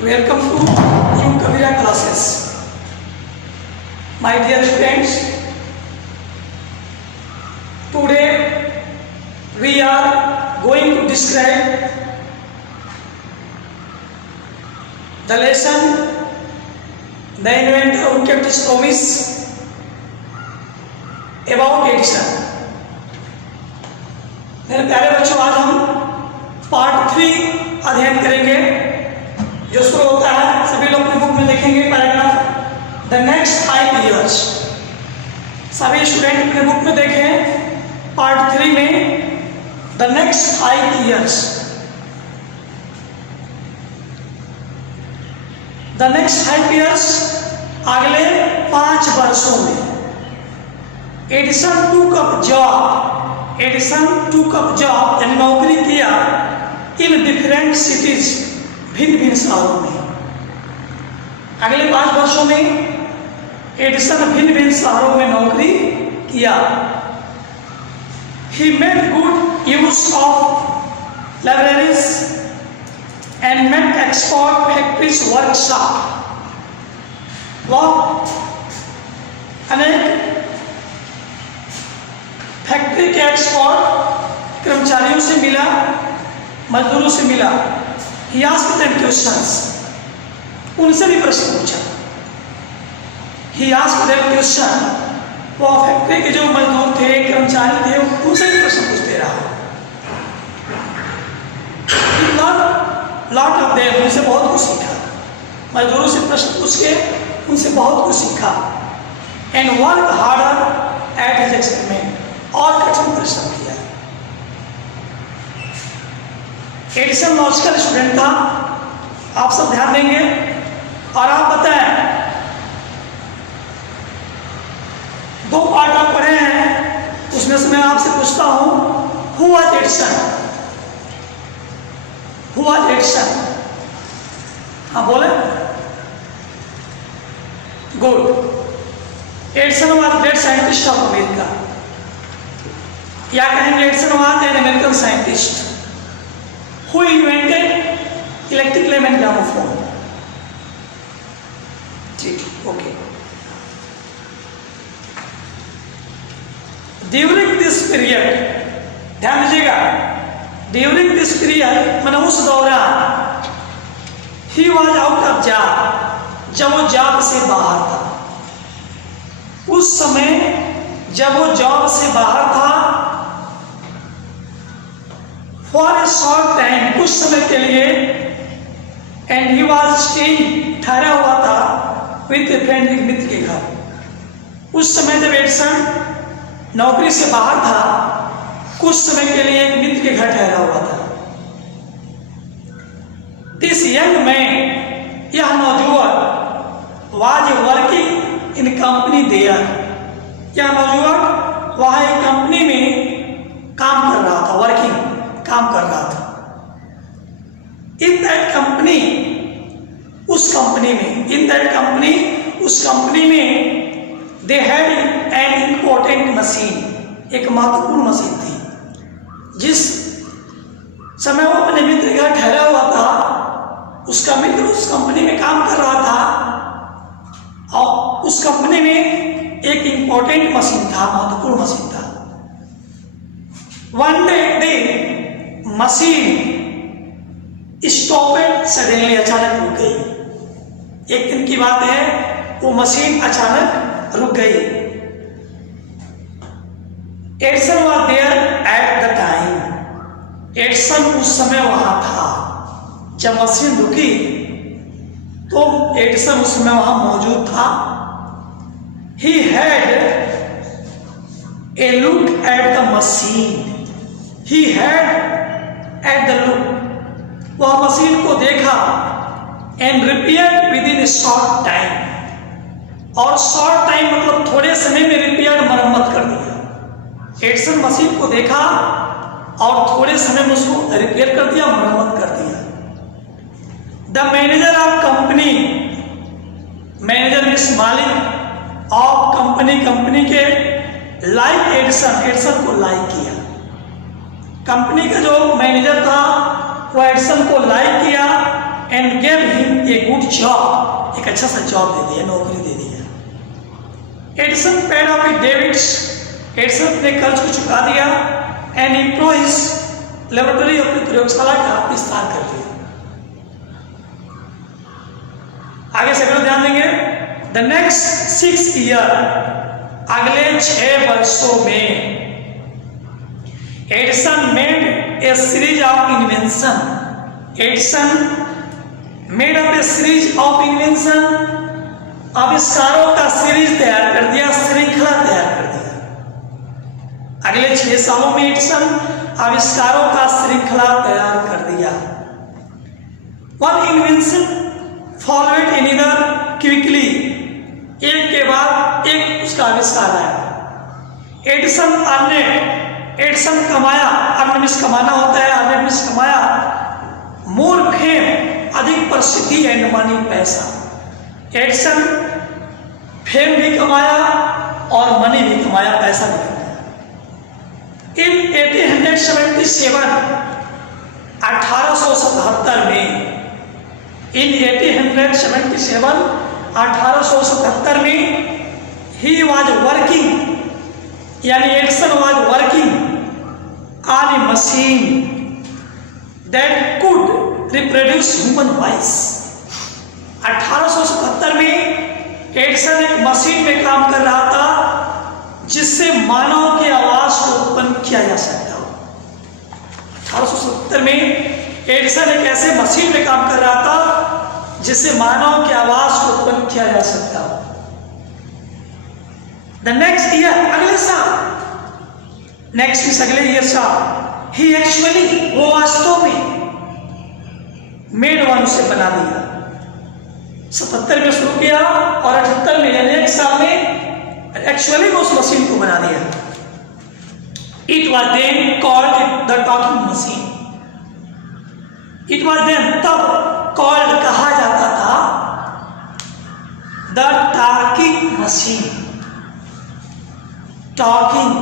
Welcome to New Kavira classes. My dear students, today we are going to describe the lesson The Inventor Who Kept His Promise about Edison. मेरे प्यारे बच्चों, आज हम part 3 अध्ययन करेंगे जो शुरू होता है, सभी लोग अपनी बुक में देखेंगे पैराग्राफ द नेक्स्ट 5 years। सभी स्टूडेंट अपने बुक में देखें पार्ट 3 में the next 5 years। The next 5 years, अगले 5 वर्षों में एडिसन टूक अप जॉब यानी नौकरी किया इन डिफरेंट सिटीज, भिन्न भिन्न शहरों में। अगले 5 वर्षों में एडिसन भिन्न भिन्न शहरों में नौकरी किया। He made good use of libraries and met export factories workshop। वह अनेक फैक्ट्री के एक्सपर्ट कर्मचारियों से मिला, मजदूरों से मिला। He asked them questions, उनसे भी प्रश्न पूछा। He asked them question, वो फैक्ट्री के जो मजदूर थे, कर्मचारी थे, उनसे भी प्रश्न पूछते रहा। He learned lot of them, उनसे बहुत कुछ सीखा। मजदूरों से प्रश्न पूछ के उनसे बहुत कुछ सीखा। And work harder at his experiment, और कठिन परिश्रम किया। एडिसन लॉजिकल स्टूडेंट था, आप सब ध्यान देंगे और आप बताएं। 2 पार्ट आप पढ़े हैं, उसमें से मैं आपसे पूछता हूं, हु वाज एडिसन? हाँ बोले। Good. Edison was great scientist of America, या कहेंगे Edison was an American scientist who invented electric lamp and gramophone। ठीक, ओके। ड्यूरिंग दिस पीरियड, ध्यान दीजिएगा, ड्यूरिंग दिस पीरियड मैंने उस दौरान, he was out of job, जब वो जॉब से बाहर था। उस समय जब वो जॉब से बाहर था, फॉर ए शॉर्ट टाइम, कुछ समय के लिए, एंड ही वॉज स्टेइंग, ठहरा हुआ था, विद ए फ्रेंड, एक मित्र के घर। उस समय जब एडिसन नौकरी से बाहर था, कुछ समय के लिए एक मित्र के घर ठहरा हुआ था। दिस यंग मैन, यह नौजवान, was working in company there, यह नौजवान वहां एक कंपनी में काम कर रहा था, वर्किंग, काम कर रहा था। इन दैट कंपनी, उस कंपनी में, इन दैट कंपनी, उस कंपनी में, they had an important machine, एक महत्वपूर्ण मशीन थी। जिस समय वो अपने मित्र के घर ठहरा हुआ था, उसका मित्र उस कंपनी में काम कर रहा था और उस कंपनी में एक इम्पोर्टेंट मशीन था, महत्वपूर्ण मशीन था। One day machine stopped suddenly, अचानक रुक गई। एक दिन की बात है, वो मशीन अचानक रुक गई। Edison was there at the time, Edison उस समय वहां था। जब मशीन रुकी तो एडिसन उस समय वहां मौजूद था। He had a look at the machine, he had at the look, वह मशीन को देखा, and repaired with in short time, और शॉर्ट टाइम मतलब थोड़े समय में रिपेयर्ड, मरम्मत कर दिया। एडिसन मशीन को देखा और थोड़े समय में उसको रिपेयर कर दिया, मरम्मत कर दिया। The manager of company, manager means मालिक, ऑफ कंपनी, कंपनी के, लाइक एडिसन, एडिसन को लाइक किया। कंपनी का जो मैनेजर था वो एडिसन को लाइक किया and gave him a good job, एक अच्छा सा जॉब दे दिया, नौकरी दे दिया। Edison paid of his debits, Edison अपने कर्ज को चुका दिया। एंड इम्प्रूव हिज लेबोरेटरी, अपनी प्रयोगशाला का विस्तार कर दिया। आगे से अगर ध्यान देंगे, द नेक्स्ट 6 ईयर, अगले 6 वर्षों में Edison made a series of invention, Edison made up A series of invention, आविष्कारों का सीरीज तैयार कर दिया, श्रृंखला तैयार कर दिया। अगले 6 सालों में एडिसन आविष्कारों का श्रृंखला तैयार कर दिया। One invention followed another quickly, एक के बाद एक उसका आविष्कार आया। एडिसन अर्नेड, एडिसन कमाया, अर्निश कमाना होता है, अर्निश कमाया। मोर फेम, अधिक प्रसिद्धि एंड मनी, पैसा। एडिसन फेम भी कमाया और मनी भी कमाया, पैसा भी कमाया। इन 1877, 1877 में, इन 1877, 1877 में ही वॉज वर्किंग, यानी Edison was working on A machine that could reproduce human voice. 1877 में एडिसन एक मशीन में काम कर रहा था जिससे मानव की आवाज को उत्पन्न किया जा सकता हो। 1870 में एडिसन एक ऐसे मशीन में काम कर रहा था जिससे मानव की आवाज को उत्पन्न किया जा सकता हो। द नेक्स्ट ईयर, अगले साल, नेक्स्ट मीन्स अगले ईयर साल, ही एक्चुअली, वो वास्तव में मेड वन, उसे बना दिया। 77 में शुरू किया और 78 में, यानी एक साल में एक्चुअली वो उस मशीन को बना दिया। It was then called the talking machine, it was then, तब कॉल्ड कहा जाता था द टॉकिंग मशीन। टॉकिंग,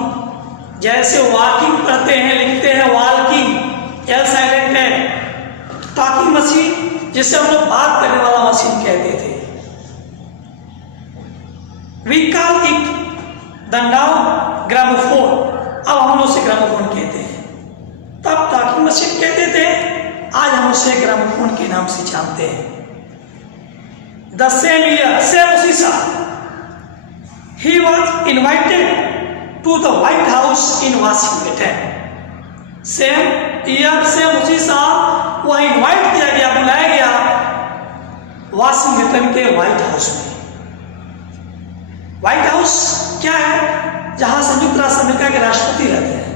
जैसे वॉकिंग पढ़ते हैं, लिखते हैं वॉकिंग, एल साइलेंट है। टॉकिंग मशीन, जिससे हम लोग बात करने वाला मशीन कहते थे। We call it the now gramophone, अब हम उसे ग्रामोफोन कहते हैं। तब टॉकिंग मशीन कहते थे, आज हम उसे ग्रामोफोन के नाम से जानते हैं। द सेम ईयर, सेम उसी साल, he was invited to the White House in Washington. Same year, same उसी साल, वह इन्वाइट किया गया, बुलाया गया वाशिंगटन के व्हाइट हाउस में। व्हाइट हाउस क्या है? जहां संयुक्त राष्ट्र अमेरिका के राष्ट्रपति रहते हैं।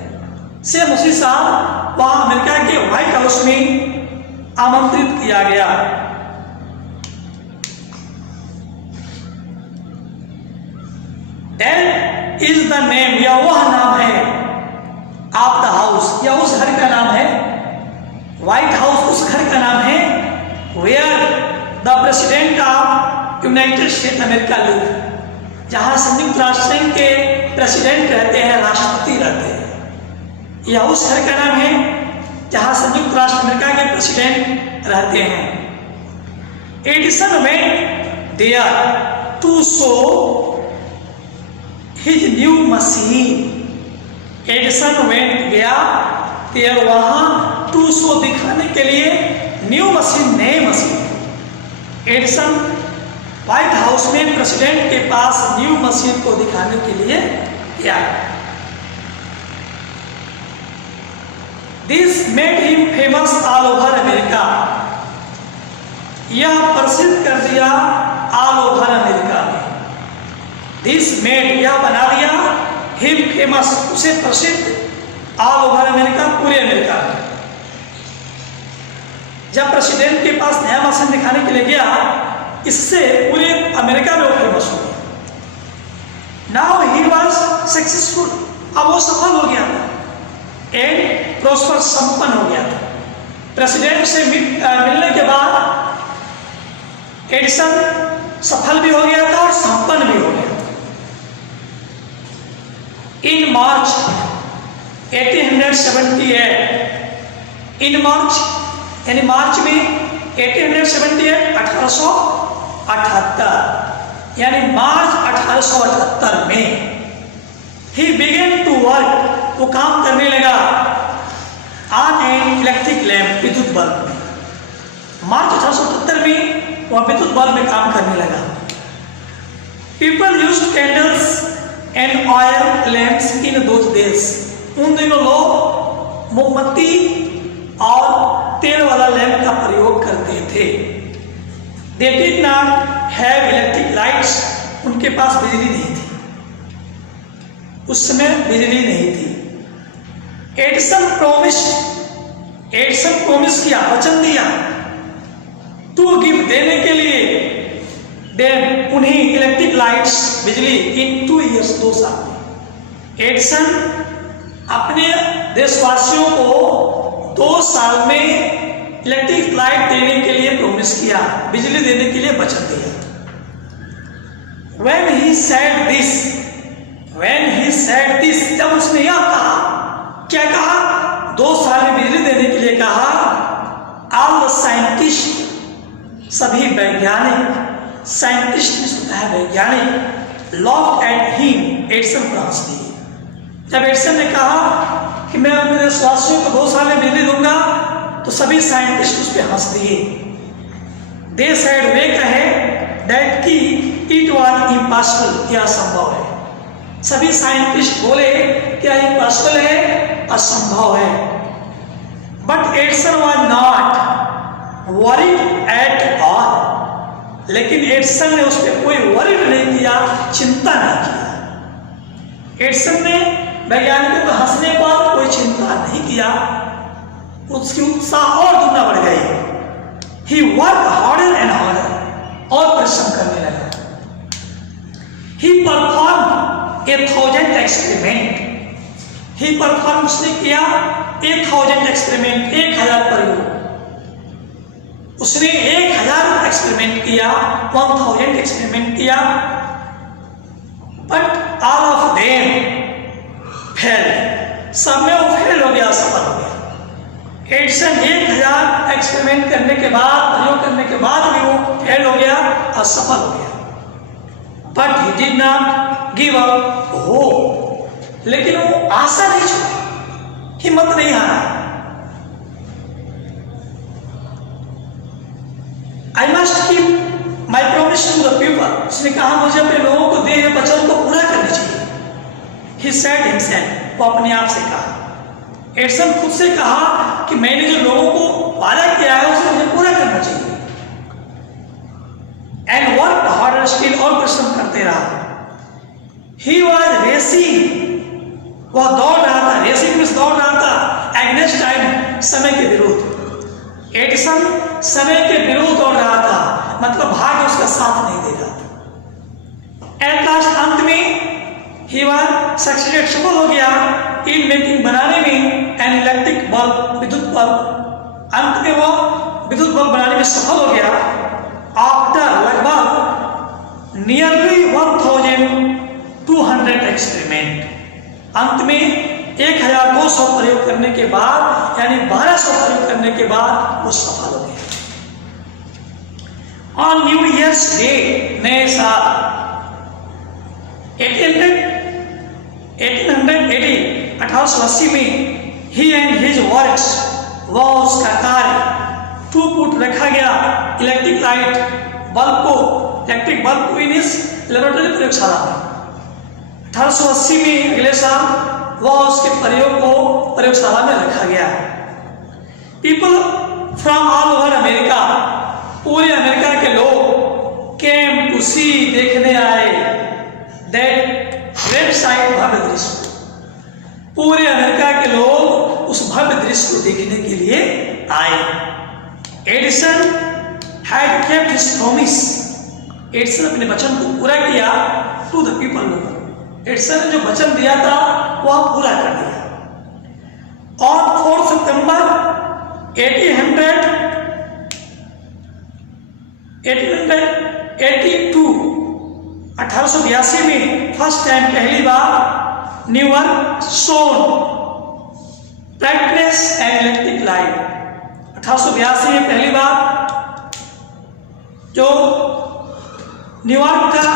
सेम उसी साल वहां अमेरिका के व्हाइट हाउस में आमंत्रित किया गया। दैट इज द नेम, या वह नाम है, ऑफ द हाउस, या उस घर का नाम है। व्हाइट हाउस उस घर का नाम है where the president of United State America live, जहां संयुक्त राष्ट्र संघ के प्रेसिडेंट रहते हैं, राष्ट्रपति रहते हैं। यह उस घर का नाम है जहां संयुक्त राष्ट्र अमेरिका के प्रेसिडेंट रहते हैं। Edison went there to show his new machine, Edison went गया देयर, वहां टू शो, दिखाने के लिए, न्यू मशीन, नई मशीन। एडिसन व्हाइट हाउस में प्रेसिडेंट के पास न्यू मशीन को दिखाने के लिए गया। This made him famous all over America, यह प्रसिद्ध कर दिया ऑल ओवर अमेरिका में। दिस मेड, यह बना दिया, हिम फेमस, उसे प्रसिद्ध, ऑल ओवर अमेरिका, पूरे अमेरिका में। जब प्रेसिडेंट के पास नया मशीन दिखाने के लिए गया, इससे पूरे अमेरिका में वो फेमस हो गया। नाउ ही वॉज सक्सेसफुल, अब वो सफल हो गया था। एंड प्रोस्पर, संपन्न हो गया था। प्रेसिडेंट से मिलने के बाद एडिसन सफल भी हो गया था और संपन्न भी हो गया था। इन मार्च 1878, इन मार्च, यानी मार्च में 1878 1878 यानी मार्च 1878 में ही बिगेन टू वर्क, वो काम करने लगा ऑन एन इलेक्ट्रिक लैम्प, विद्युत बल्ब में। मार्च 1878 में वह विद्युत बल्ब में काम करने लगा। People use candles and oil lamps in those days, उन दिनों लोग मोमबत्ती और तेल वाला लैंप का प्रयोग करते थे। They did not have electric lights, उनके पास बिजली नहीं थी, उस समय बिजली नहीं थी। एडिसन प्रोमिस किया, वचन दिया, टू गिव, देने के लिए, देन उन्हें इलेक्ट्रिक लाइट्स, बिजली, इन 2 years, 2 साल में। एडिसन अपने देशवासियों को 2 साल में इलेक्ट्रिक लाइट देने के लिए प्रॉमिस किया, बिजली देने के लिए वचन दिया। When he said this, जब उसने यह कहा, क्या कहा? 2 साल में बिजली देने के लिए कहा। All the scientists, सभी वैज्ञानिक, साइंटिस्ट होता है वैज्ञानिक, laughed at him, एडिसन पर हंस दिए। जब एडिसन ने कहा कि मैं अपने देशवासियों को 2 साल में बिजली दूंगा, तो सभी साइंटिस्ट उस पर हंस दिए। दे सेड, वे कहे, दैट कि इट वाज इम्पॉसिबल, यह असंभव है। सभी साइंटिस्ट बोले क्या इम्पॉसिबल है, असंभव है। But Edison was not worried at all, लेकिन एडिसन ने उस पर कोई वरीड नहीं किया, चिंता नहीं किया। एडिसन ने वैज्ञानिकों को हंसने पर कोई चिंता नहीं किया, उसकी उत्साह और दुगना बढ़ गई। ही वर्क हार्डर एंड हार्डर, और परिश्रम करने लगा। ही परफॉर्म 1000 एक्सपेरिमेंट, ही परफॉर्म, उसने किया 1000 एक्सपेरिमेंट, 1000 प्रयोग। उसने 1000 एक्सपेरिमेंट किया, 1000 एक्सपेरिमेंट किया, but all of them fail, सब में वो फेल हो गया, सफल हो गया। एडिसन 1000 एक्सपेरिमेंट करने के बाद, प्रयोग करने के बाद भी वो फेल हो गया, असफल हो गया। But he did not give up hope, लेकिन वो आशा नहीं छोड़ी, हिम्मत नहीं हारा। I must keep my promise to the people, उसने कहा मुझे अपने लोगों को दिए हुए वचन को पूरा करना चाहिए। He said himself, वो अपने आप से कहा। एडिसन खुद से कहा कि मैंने जो लोगों को वादा किया है उसे मुझे पूरा करना चाहिए। एंड वर्क हार्डर स्टिल, और परिश्रम करते रहा। ही वॉज रेसिंग, वह दौड़ रहा था, रेसिंग में दौड़ रहा था, एग्नेस्ट टाइम, समय के विरुद्ध। एडिसन समय के विरुद्ध दौड़ रहा था, मतलब भाग्य उसका साथ नहीं दे रहा था। एट लास्ट, अंत में ही वॉज सक्सेडेड, सफल हो गया, इन मेकिंग, बनाने में, एन इलेक्ट्रिक बल्ब, विद्युत बल्ब। अंत में वो विद्युत बल्ब बनाने में सफल हो गया। आफ्टर लगभग नियरली 1200 एक्सपेरिमेंट, अंत में 1200 प्रयोग करने के बाद, यानी 1200 प्रयोग करने के बाद वो सफल हो गया। ऑन न्यू ईयर्स डे, नए साल 1880 में, ही एंड हिज वर्क्स, वह उसका कार्य, टू पुट, रखा गया, इलेक्ट्रिक लाइट, बल्ब को, इलेक्ट्रिक बल्ब को इन इस लेबोरेटरी प्रयोगशाला में। 1880 में, अगले साल, वह उसके प्रयोग को प्रयोगशाला में रखा गया। People from all over America, पूरे अमेरिका के लोग, केम टू सी, देखने आए, दैट ग्रेट साइट, भव्य दृश्य। पूरे अमेरिका के लोग उस भव्य दृश्य को देखने के लिए आए। Edison had kept his promise, Edison अपने वचन को पूरा किया टू द पीपल। एडिसन ने जो वचन दिया था वह पूरा कर दिया। ऑन 4 सितंबर 1882 में फर्स्ट टाइम, पहली बार, New York shone brightness and electric light. 1882 में पहली बार जो न्यूयॉर्क था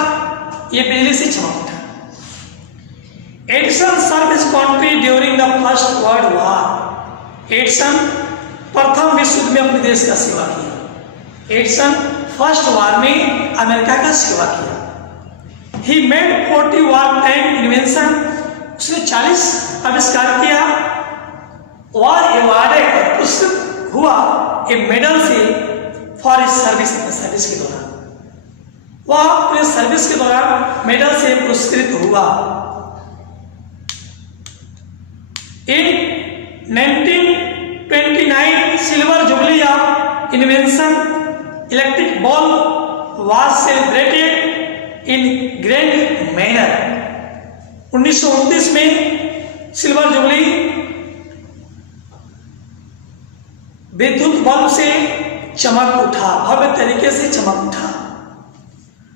ये बिजली से चमक उठा। Edison serve his country during the first world war. Edison प्रथम विश्व युद्ध में अपने देश का सेवा किया। एडिसन फर्स्ट वॉर में अमेरिका का सेवा किया। He made 40 war time invention, उसने 40 आविष्कार किया। वॉर अवार्डेड, पुरस्कृत हुआ ए मेडल से फॉर इज सर्विस, सर्विस के दौरान वह अपने सर्विस के दौरान मेडल से पुरस्कृत हुआ। इन 1929 silver jubilee of invention electric bulb was celebrated in grand manner. 1929 में सिल्वर जुबली विद्युत बल्ब से चमक उठा, भव्य तरीके से चमक उठा।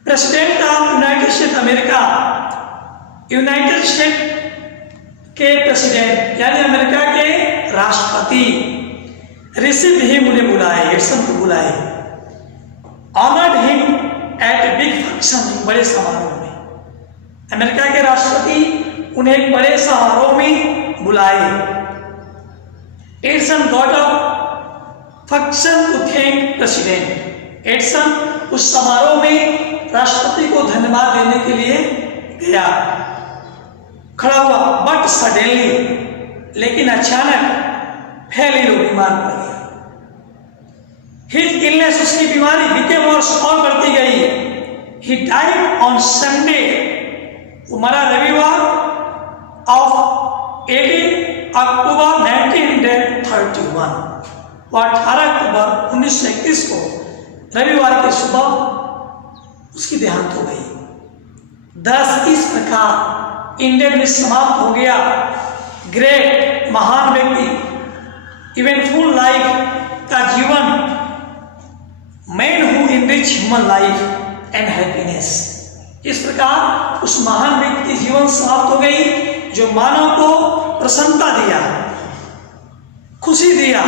President of United State America, United state के प्रेसिडेंट यानी अमेरिका के राष्ट्रपति रिसीव हिम, उन्हें बुलाए, एडिसन को बुलाए। Honoured him at a big function, एक बड़े समारोह में। अमेरिका के राष्ट्रपति उन्हें एक बड़े समारोह में बुलाए। Edison got up function to thank president. Edison उस समारोह में राष्ट्रपति को धन्यवाद देने के लिए गया, खड़ा हुआ। बट सडनली, लेकिन अचानक फैली लोग बीमार पड़ गया। हिज इलनेस, उसकी बीमारी बिकेम वर्स, और बढ़ती गई। ही डाइड ऑन संडे, वो मरा रविवार ऑफ 18 अक्टूबर 1931। वह 18 अक्टूबर 1931 को रविवार की सुबह उसकी देहांत हो गई। 10 इस प्रकार इंडियन में समाप्त हो गया ग्रेट, महान व्यक्ति, इवेंटफुल लाइफ का जीवन, man who enrich human life and happiness. इस प्रकार उस महान व्यक्ति की जीवन समाप्त हो गई जो मानव को प्रसन्नता दिया, खुशी दिया।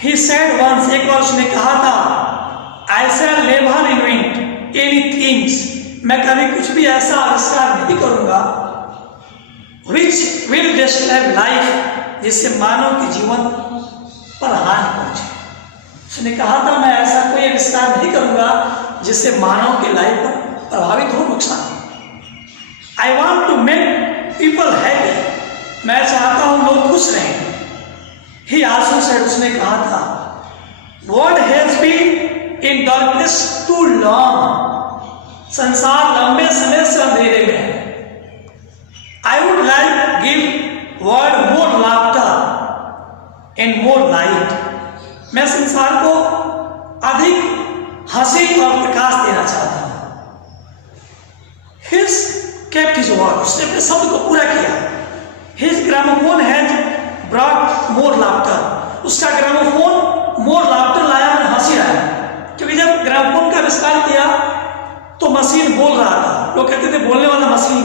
He said once, एक बार उसने कहा था, I shall never invent any things, मैं कभी कुछ भी ऐसा आविष्कार नहीं करूंगा which will destroy life, जिससे मानव के जीवन पर हानि पहुंचे। उसने कहा था मैं ऐसा कोई आविष्कार नहीं करूंगा जिससे मानव की लाइफ पर प्रभावित हो, नुकसान। I want to make people happy, मैं चाहता हूं लोग खुश रहें। He also said, उसने कहा था, world has been in darkness too long, संसार लंबे समय से अंधेरे में है। I would like give world more laughter and more light, मैं संसार को अधिक हंसी और प्रकाश देना चाहता हूं। His kept his word, उसने अपने शब्द को पूरा किया। His gramophone has brought more laughter, उसका ग्रामोफोन मोर लाफ्टर लाया, मैंने हंसी आया। क्योंकि जब ग्रामोफोन का आविष्कार किया तो मशीन बोल रहा था, लोग कहते थे बोलने वाला मशीन,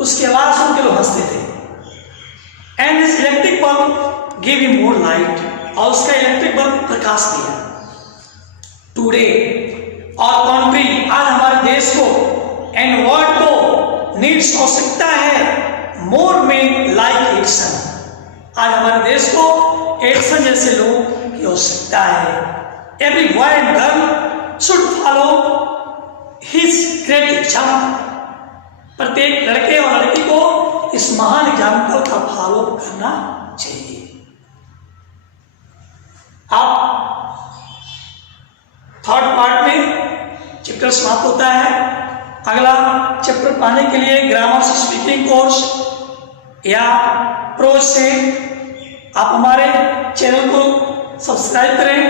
उसकी आवाज सुन के लोग हंसते थे। And his electric bulb give him more light, और उसका इलेक्ट्रिक बल्ब प्रकाश दिया। टुडे और कंट्री, आज हमारे देश को एंड वर्ल्ड को नीड्स, आवश्यकता है मोर में लाइक एडिसन, आज हमारे देश को एडिसन जैसे लोगों की आवश्यकता है। Every boy and girl should follow his great example, प्रत्येक लड़के और लड़की को इस महान एग्जाम्पल का फॉलो करना चाहिए। आप थर्ड पार्ट में चैप्टर समाप्त होता है। अगला चैप्टर पाने के लिए ग्रामर स्पीकिंग कोर्स या प्रोज से आप हमारे चैनल को सब्सक्राइब करें,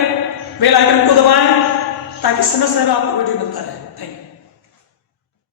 बेल आइकन को दबाएं ताकि समय समय आपको वीडियो मिलता रहे।